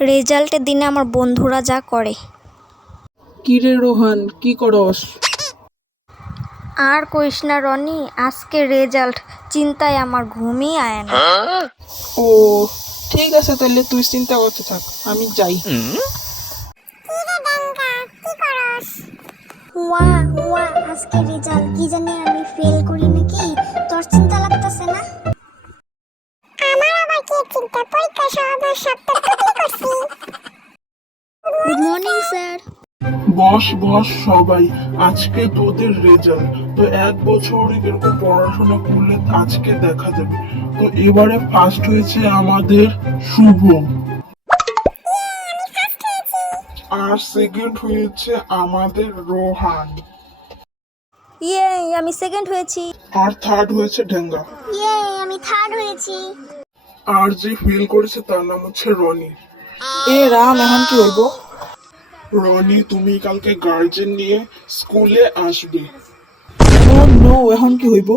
রেজাল্টের দিনে আমার বন্ধুরা যা করে। কি রে রোহান, কি করস? আর কইস না রনি, আজকে রেজাল্ট চিন্তায় আমার ঘুমই আয় না। ও ঠিক আছে, তাহলে তুই চিন্তা করতে থাক, আমি যাই। ওয়া ওয়া আজকে রেজাল্ট কি জানি আমি ফেল করি নাকি? তোর চিন্তা লাগতেছে না? আমার আবার কি চিন্তা, পরীক্ষা সবার সপ্তাহ করছি। Good morning sir. Boss boss সবাই, আজকে তোদের রেজাল্ট তো 1 বছর এরকম পড়াশোনা করলে আজকে দেখা যাবে। তো এবারে ফার্স্ট হয়েছে আমাদের শুভ, আর সেকেন্ড হয়েছে আমাদের রোহান, ইয়ে, আমি সেকেন্ড হয়েছি। আর থার্ড হয়েছে ঢেঙ্গা, ইয়ে, আমি থার্ড হয়েছি। আর যে ফেল করেছে তার নাম হচ্ছে রনি। এ রাম, এখন কি হইব? রনি, তুমি কালকে গার্জেন নিয়ে স্কুলে আসবে। ও নো, এখন কি হইব?